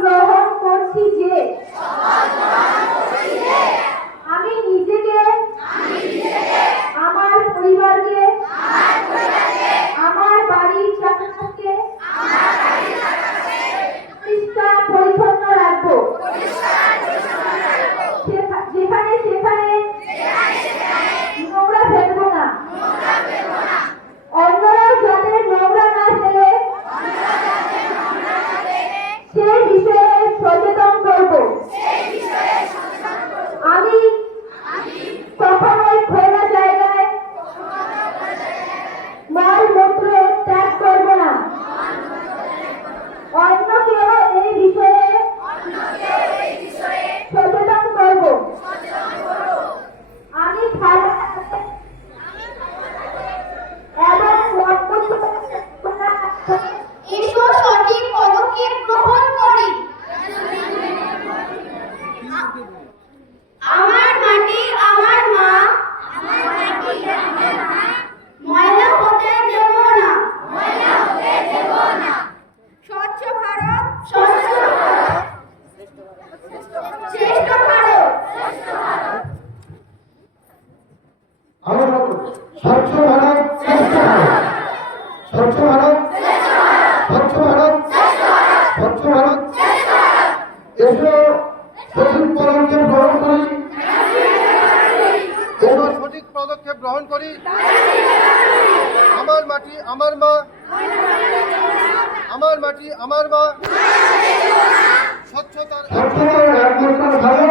গ্রহণ করছি যে আমি নিজেকে, আমার পরিবারকে, আমার বাড়ির চারপাশকে পরিষ্কার পরিচ্ছন্ন রাখবো। যেখানে সেখানে নোংরা ফেলবো না। অন্যরাও যাতে নোংরা না ফেলে সেই বিষয়ে সচেতন করব। আমি কখনোই খোলা জায়গায় মলমূত্র ত্যাগ করব না। অন্যকেও এই বিষয়ে সচেতন করব। আমি খাবার এবং এসো সঠিক পদক্ষেপ গ্রহণ করি। আমার মাটি আমার মা, ময়লা হতে দেব না। স্বচ্ছ ভারত, শ্রেষ্ঠ ভারত। স্বচ্ছ ভারত, শ্রেষ্ঠ ভারত। স্বচ্ছ ভারত, স্বচ্ছ ভারত, স্বচ্ছ ভারত। এসো সঠিক পদক্ষেপ গ্রহণ করি। এসো সঠিক পদক্ষেপ গ্রহণ করি। আমার মাটি আমার মা, আমার মাটি আমার মা। স্বচ্ছতার একমাত্র ভারত।